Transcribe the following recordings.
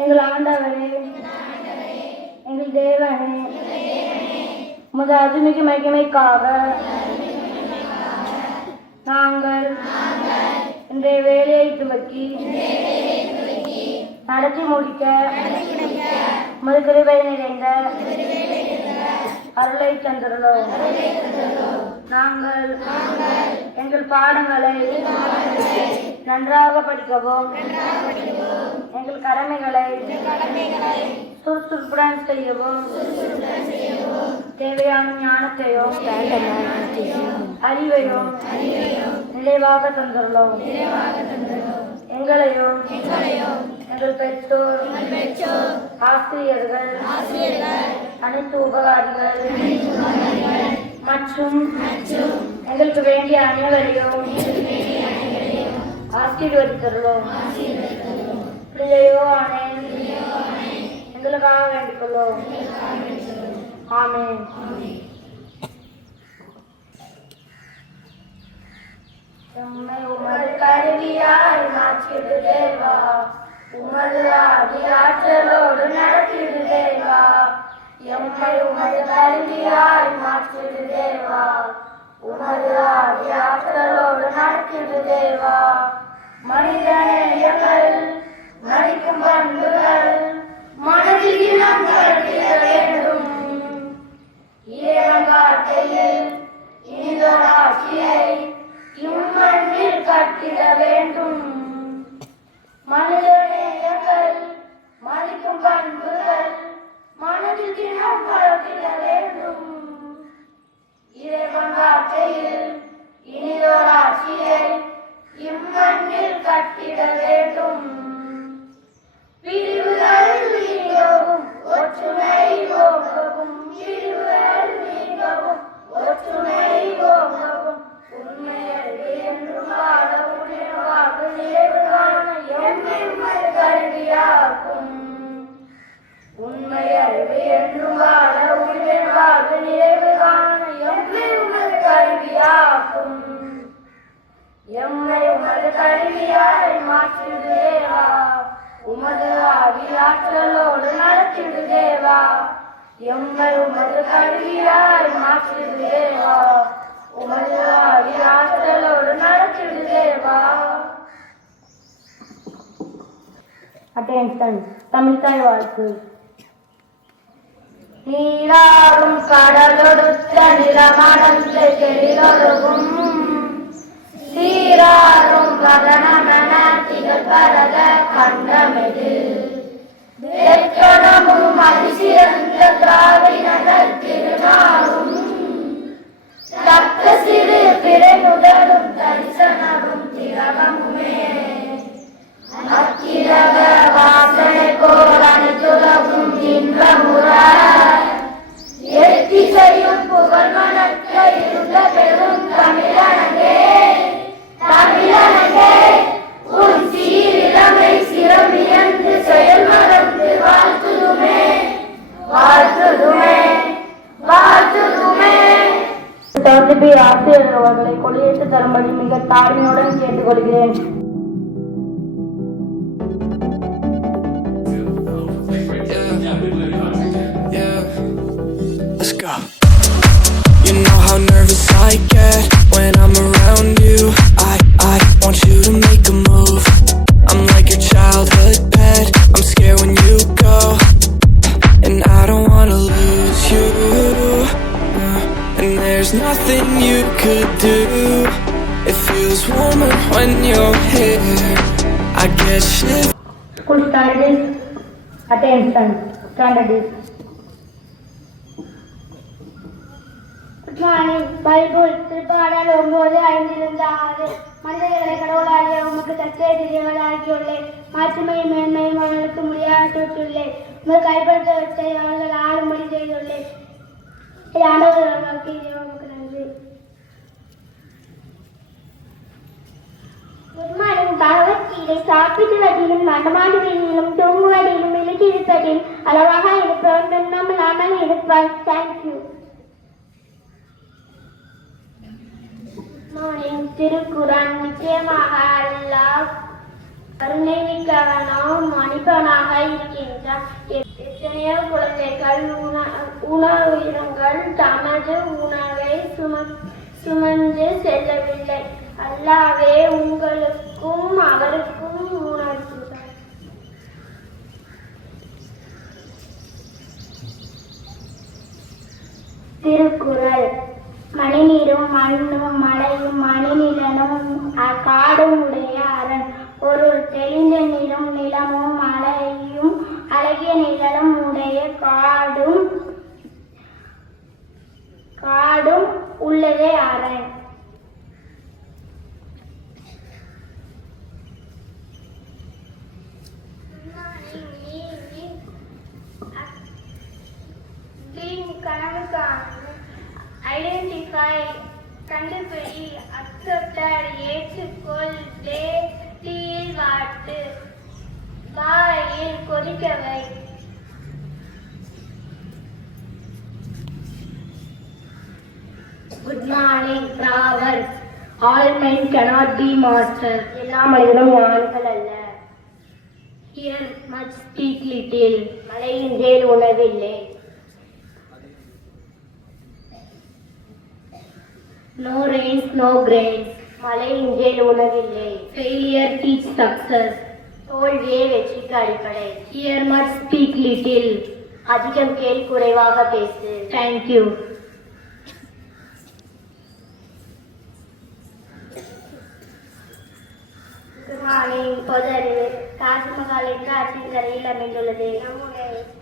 எங்கள் ஆண்டவரே, எங்கள் தேவனே, உமது அருள்மிகு மகிமைக்காக நாங்கள் இன்றைய வேலையை துவக்கி நடத்தி முடிக்க உமது கிருபை நிறைந்த அருளை தந்துள்ளோம். நாங்கள் எங்கள் பாடங்களை நன்றாக படிக்கவும் எங்கள் கடமைகளை சுறுசுறுப்புடன் செய்யவும் தேவையான ஞானத்தையும் அறிவையும் நிறைவாக தந்துள்ளோம். எங்களையும் எங்கள் பெற்றோர் ஆசிரியர்கள் அனைத்து உபகாரிகள் மற்றும் எங்களுக்கு வேண்டிய அனைவரையும் ஆசீர்வதித்தருளோம். பிள்ளையோ ஆனேன், எங்களுக்காக வேண்டிக் கொள்ளும். ஆமென். உம்மை உமது கருவியாய் மாற்றிடு தேவா, உமது ஆதி ஆற்றலோடு நடத்திடு தேவா. எம்மை உமது கருவியாய் மாற்றிடு தேவா, உமது ஆதி ஆற்றலோடு நடத்திடு தேவா. மனிதநேயங்கள் மதிக்கும் பண்புகள் மனதில் இனம் கட்டிட வேண்டும். இறைவங்காட்டையில் இனிதொராட்சியை இம்மண்ணில் கட்டிட வேண்டும். மனிதநேயங்கள் மதிக்கும் பண்புகள் மனதில் இனம் கட்டிட வேண்டும். இறைவங்காட்டையில் இனிதொராட்சியை இம்மண்ணில் கட்டிட வேண்டும். பிரிவுகள் நீங்கவும் ஒற்றுமை ஓங்கவும், பிரிவுகள் நீங்கவும் ஒற்றுமை ஓங்கவும், உண்மையறிவு என்றும் வாழ உணர்வாக நிறைவு காண எம்மை கருவியாகும். உண்மையறிவு என்றும் வாழ உணர்வாக நிறைவு காண எம்மை கருவியாகும். எம்மை உமது கருவியாய் மாற்றிடு தேவா, உமது ஆவி ஆற்றலோடு நடத்திடு தேவா. எம்மை உமது கருவியாய் மாற்றிடு தேவா, உமது ஆவி ஆற்றலோடு நடத்திடு தேவா. அட்டென்ஷன். தமிழ் தாய் வாழ்த்து. நீராறும் கடலொடுத்த நிலமடந்த கெளிலொழுகும் சீராரும் ககனமென திகழ் பரத கண்டமெது தேற்றனமும் அதிசிறந்த திராவிடர்கள் திருநாளும் தக்க சிறு பிறை முதலும் தரிசனமும் திரவமுமே அக்கிரக வாசனை கோர் அனைத்துலகும் இன்பமுற எத்திசையும் புகழ் மணக்க இருந்த பெரும் தமிழனங்கே, தமிழனங்கே உன் சீரிழமை சிறமியந்து செயல் மறந்து வாழ்த்துதுமே, வாழ்த்துதுமே, வாழ்த்துதுமே. தகுதி ஆசிரியர் அவர்களை கொடியேற்று தரும்படி மிக தாழ்மையுடன் கேட்டுக்கொள்கிறேன். Please attention. Standard is. Good morning. Bible திருப்பாடல் 9:5-6. மனிதர்களை கடவுளாகிய உமக்கு தத்தை தெரியவராகியுள்ளேன். மாற்றுமையும் மேன்மையும் அவர்களுக்கு முடியாட்டுள்ளேன். உங்கள் கைப்படுத்தவற்றை அவர்கள் ஆளும்படி செய்துள்ளேன். ஆண்டவர்களுக்கு உமக்கு நன்றி. Good morning. பகவத்கீதை சாப்பிடுவதிலும் நடமாடுவதிலும் தூங்குவதிலும் விலகியிருப்பதில் அளவாக இருப்பவன் துன்பமில்லாமல் இருப்பான். தேங்க்யூ. திருக்குறள் நிச்சயமாக அல்லாஹ் கருணை மிக்கவனும் மன்னிப்பவனாக இருக்கின்றான். எத்தனையோ குழந்தைகள் உணவுயிரங்கள் தமது உணவை சுமந்து செல்லவில்லை. அல்லாஹ்வே உங்களுக்கும் அவருக்கும் உணர்த்துகிறார். திருக்குறள் மணிநீரும் மண்ணும் மலையும் மணிநிலனும் காடும் உடைய அரண். பொருள் தெளிந்த நீரும் நிலமும் மலையும் அழகிய நிழலும் உடைய காடும் உள்ளதே அரண். ஐடென்டிஃபை கண்டுபிடி, அக்செப்டட் ஏற்றுக்கொள், தீயில் வாட்டு, வாயில் கொதிக்கவை. Good morning. Proverbs. All men cannot be masters. எல்லா மனிதனும் ஞானிகள் அல்ல. Hear much, speak little. மலையின் மேல் உணவில்லை. No rains, no grains. மழை இன்றேல் உணவில்லை. Failure teach success. தோல்வியே வெற்றிக்கு அடிப்படை. Hear much, speak little. அதிகம் கேள், குறைவாக பேசு. Thank you. பொதறிவு தாஜ்மஹால் என்ற ஆற்றின் கரையில் அமைந்துள்ளது.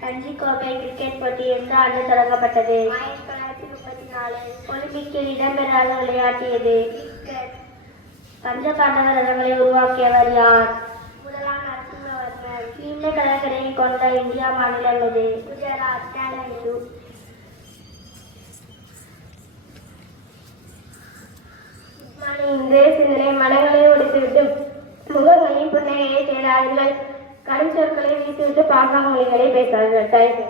கஞ்சிக்கோப்பை கிரிக்கெட் போட்டி எந்த ஆண்டு தொடங்கப்பட்டது? 1934. ஒலிம்பிக்கில் இடம்பெறாத விளையாட்டியது? பஞ்சபாண்டவ ரதங்களை உருவாக்கியவர் யார்? முதலாம் நரசிம்மவர்மன். நீண்ட கடற்கரையை கொண்ட இந்தியா மாநிலம் எது? குஜராத். தேங்க்யூ. இன்றைய சிந்தனை மனங்களை ஒடித்துவிட்டு முகங்களின் புன்னகையை தேடாதீர்கள். கடும் சொற்களை வீசிவிட்டு பாச மொழிகளை பேசாதீர்கள். தேங்க்யூ.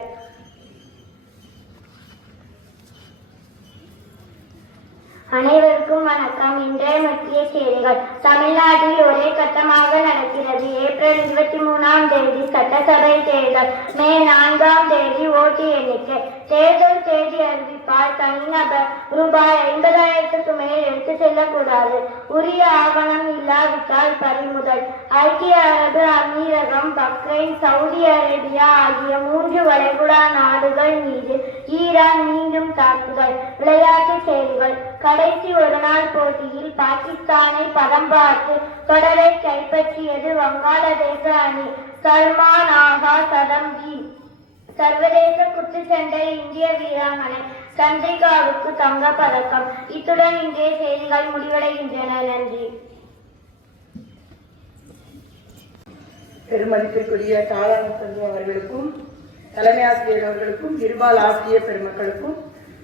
அனைவருக்கும் வணக்கம். இன்றைய முக்கிய செய்திகள். தமிழ்நாட்டில் ஒரே கட்டமாக நடக்கிறது. ஏப்ரல் 23ஆம் தேதி சட்டசபை தேர்தல். மே 4ஆம் தேதி ஓட்டு எண்ணிக்கை. தேர்தல் தேதி அறிவிப்பால் தனிநபர் ரூபாய் 50,000க்கு மேல் எடுத்து செல்லக்கூடாது. உரிய ஆவணம் இல்லாவிட்டால் பறிமுதல். ஐக்கிய அரபு அமீரகம், பக்ரைன், சவுதி அரேபியா ஆகிய 3 வளைகுடா நாடுகள் மீது ஈரான் மீண்டும் தாக்குதல். விளையாட்டுச் செய்திகள். கடைசி ஒருநாள் போட்டியில் பாகிஸ்தானை பதம் பார்த்து தொடரை கைப்பற்றியது வங்காளதேச அணி. சல்மான் ஆகா சதம். சர்வதேச குத்துச்சண்டை இந்திய வீராங்கனை சந்திரிகாவுக்கு தங்க பதக்கம். இத்துடன் இன்றைய செய்திகள் முடிவடைகின்றன. நன்றி. பெருமதிப்பிற்குரிய தாளான சந்தி அவர்களுக்கும், தலைமை ஆசிரியர் அவர்களுக்கும், இருபால் ஆசிரியர் பெருமக்களுக்கும்,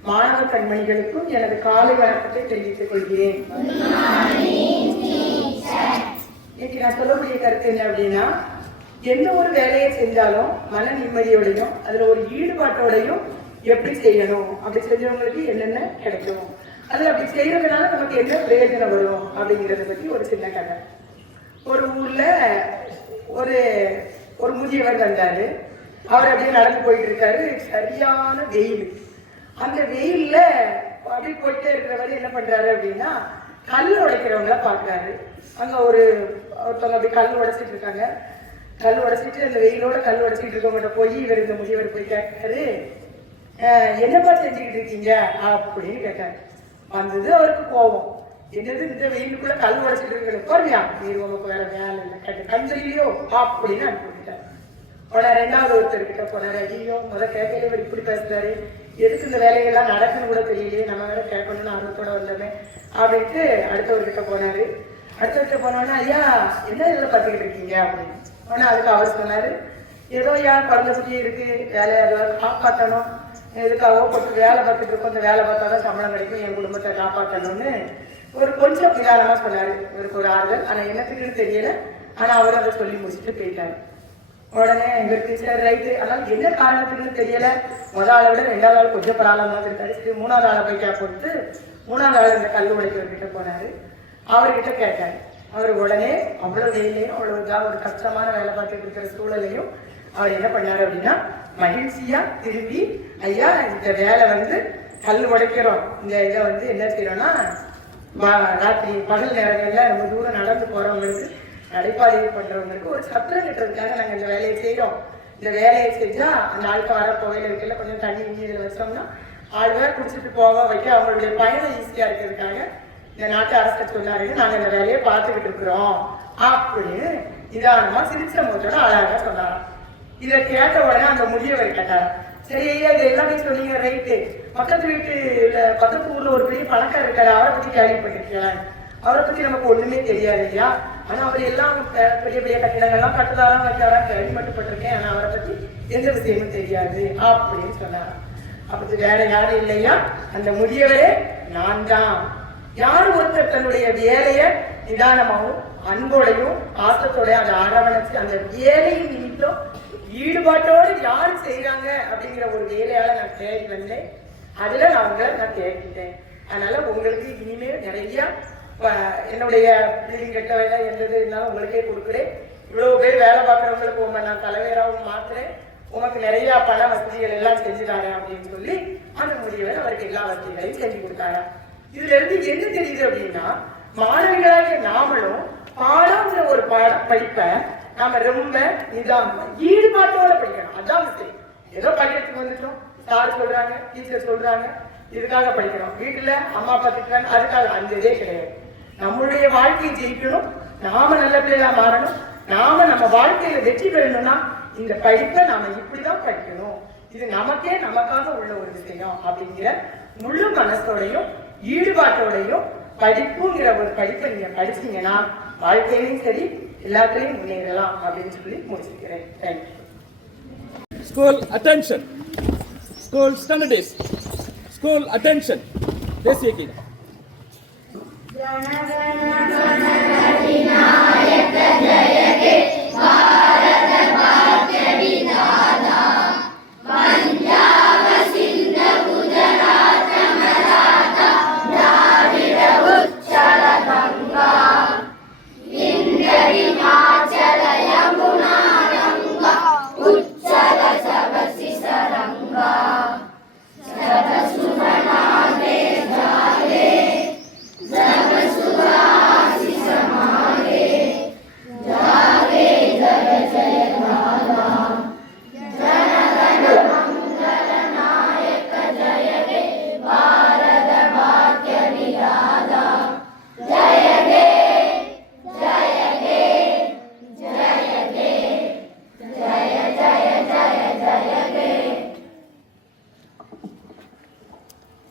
மாணவர் கண்மணிகளுக்கும் எனது காலை வணக்கத்தை தெரிவித்துக் கொள்கிறேன். இன்னைக்கு நான் சொல்லக்கூடிய கருத்து என்ன அப்படின்னா, எந்த ஒரு வேலையை செஞ்சாலும் மன நிம்மதியோடையும் அதுல ஒரு ஈடுபாட்டோடையும் எப்படி செய்யணும், அப்படி செஞ்சவங்களுக்கு என்னென்ன கிடைக்கும், அதுல அப்படி செய்யறதுனால நமக்கு என்ன பிரயோஜனம் வரும் அப்படிங்கிறத பத்தி ஒரு சின்ன கதை. ஒரு ஊர்ல ஒரு முதியவர் வந்தாரு. அவர் அப்படியே நடந்து போயிட்டு இருக்காரு. சரியான வெயில். அந்த வெயில்ல அப்படி போயிட்டே இருக்கிறவரு என்ன பண்றாரு அப்படின்னா, கல் உடைக்கிறவங்கள பாக்குறாரு. அங்க ஒருத்தவங்க அப்படி கல் உடைச்சிட்டு இருக்காங்க. கல் உடைச்சிட்டு அந்த வெயிலோட கல் உடைச்சிட்டு இருக்கவங்கிட்ட போய் இந்த முதியவர் போய் கேட்காரு, என்னப்பா செஞ்சுக்கிட்டு இருக்கீங்க அப்படின்னு கேட்டாரு. வந்தது அவருக்கு கோபம். என்னது இந்த வெயிலுக்குள்ள கல் உடைச்சிட்டு இருக்கிற போறியா, நீர் உனக்கு வேற வேலை இல்லை, கண் தெரியலையோ அப்படின்னு அனுப்பிவிட்டார். உடனே ரெண்டாவது ஒருத்தர்கிட்ட போனாரு. ஐயோ கேட்கல இவர் இப்படி பேசுறாரு, எதுக்கு இந்த வேலைகள்லாம் நடக்குன்னு கூட தெரியலையே, நம்ம வேற கேட்கணும்னு ஆர்வத்தோட வந்தோமே அப்படின்ட்டு அடுத்தவர்கிட்ட போனாரு. அடுத்தவர்கிட்ட போனோன்னா ஐயா என்ன இதில் பார்த்துக்கிட்டு இருக்கீங்க அப்படின்னு. உடனே அதுக்கு அவர் சொன்னாரு, ஏதோ ஏன் குழந்தை குட்டி இருக்கு, வேலையை காப்பாற்றணும், எதுக்காகவோ போட்டு வேலை பார்த்துட்டு இருக்கோம், இந்த வேலை பார்த்தாதான் சம்பளம் கிடைக்கும், என் குடும்பத்தை காப்பாற்றணும்னு ஒரு கொஞ்சம் விதானமா சொன்னாரு. இவருக்கு ஒரு ஆறுதல், ஆனா என்னத்துக்குன்னு தெரியல. ஆனா அவர் அதை சொல்லி முடிச்சுட்டு போயிட்டாரு. உடனே இவருக்கு சரி ரைட்டு, ஆனால் என்ன காரணத்துக்குன்னு தெரியல, முதல் ஆளை விட ரெண்டாவது ஆள் கொஞ்சம் பரவாயில்லாம இருக்காரு. சரி மூணாவது ஆளை போய் போட்டு மூணாவது ஆள் இந்த கல் உடைக்கிறவர்கிட்ட போனாரு. அவர்கிட்ட கேட்டாரு. அவர் உடனே அவ்வளவு வெயிலையும் அவ்வளவு இதாக ஒரு கஷ்டமான வேலை பார்த்துட்டு இருக்கிற சூழலையும் அவர் என்ன பண்ணாரு அப்படின்னா மகிழ்ச்சியா திரும்பி, ஐயா இந்த வேலை கல் உடைக்கிறோம், இந்த இதை என்ன செய்யறோம்னா ராத்திரி பகல் நேரங்கள்ல ரொம்ப தூரம் நடந்து போறவங்களுக்கு நடைபாதை பண்றவங்களுக்கு ஒரு சத்திரம் கட்டுறதுக்காக நாங்க இந்த வேலையை செய்யறோம். இந்த வேலையை செஞ்சா அந்த ஆளுக்கு வர போகையில இருக்கல கொஞ்சம் தண்ணி இதில் வச்சோம்னா ஆளுநர் குடிச்சிட்டு போக வைக்க அவங்களுடைய பயணம் ஈஸியா இருக்கிறதுக்காக இந்த நாட்டு அரசு சொன்னாருன்னு நாங்க இந்த வேலையை பார்த்துக்கிட்டு இருக்கிறோம் அப்படின்னு நிதானமா சிரிச்ச முகத்தோட அழகா சொன்னாராம். இதை கேட்ட உடனே அந்த முதியவர் கேட்டாராம், சரி ஐயா இது எல்லாமே சொன்னீங்க ரைட்டு, பக்கத்து ஊர்ல ஒரு பெரிய பணக்காரர் இருக்காரு, அவரை பத்தி கேள்விப்பட்டிருக்கீங்களா? அவரை பத்தி நமக்கு ஒண்ணுமே தெரியாது ஐயா, ஆனா அவர் எல்லாம் பெரிய பெரிய கட்டிடங்கள்லாம் கட்டுதாராம் வைக்காராம் கேள்விப்பட்டுப்பட்டிருக்கேன், ஆனா அவரை பத்தி எந்த விஷயமும் தெரியாது அப்படின்னு சொன்னாராம். அப்படி வேற யாரும் இல்லையா, அந்த முதியவரே நான் தான். யாரு ஒருத்தர் தன்னுடைய வேலைய நிதானமாகவும் அன்போடையும் ஆசத்தோடையும் அதை அரவணைச்சு அந்த வேலையும் நிமித்தம் ஈடுபாட்டோடு யாரு செய்யறாங்க அப்படிங்கிற ஒரு வேலையால நான் தேடி வந்தேன். அதுல நான் தேடிட்டேன். அதனால உங்களுக்கு இனிமேல் நிறைய என்னுடைய பில்டிங் கட்ட வேலை எந்தது இருந்தாலும் உங்களுக்கே கொடுக்குறேன். இவ்வளவு பேர் வேலை பார்க்குறவங்களுக்கு நான் தலைவராகவும் மாத்துறேன், உனக்கு நிறைய பண வசதிகள் எல்லாம் செஞ்சுட்டாரேன் அப்படின்னு சொல்லி அந்த முதியவர் அவருக்கு எல்லா வசதிகளையும் செஞ்சு கொடுத்தாரா. இதுல இருந்து என்ன தெரியுது அப்படின்னா, மாணவிகளாகிய நாமளும் பாடங்கிற ஒரு படிப்பை நாம ரொம்ப நிதானமா ஈடுபாட்டோட படிக்கணும். அதான் விஷயம். ஏதோ படிக்கிறதுக்கு வந்துட்டோம், சார் சொல்றாங்க, டீச்சர் சொல்றாங்க, இதுக்காக படிக்கிறோம், வீட்டுல அம்மா அப்பா திட்டுறாங்க, அதுக்காக அந்த இதே கிடையாது. நம்மளுடைய வாழ்க்கையை ஜெயிக்கணும், நாம நல்ல பிள்ளைகளா மாறணும், நாம நம்ம வாழ்க்கையில வெற்றி பெறணும்னா இந்த படிப்பை நாம இப்படிதான் படிக்கணும், இது நமக்காக உள்ள ஒரு விஷயம் அப்படிங்கிற முழு மனசோடையும் ஈடுபாட்டோடையும் படிப்புங்கிற ஒரு படிப்பை நீங்க படிச்சீங்கன்னா வாழ்க்கையிலையும் சரி எல்லாத்துலயும் முன்னேறலாம் அப்படின்னு சொல்லி முடிச்சுக்கிறேன். Thank you. School attention. School standards. School attention. தேசிய கீதம்.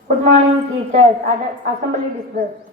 Good morning, teachers. Assembly dispersed.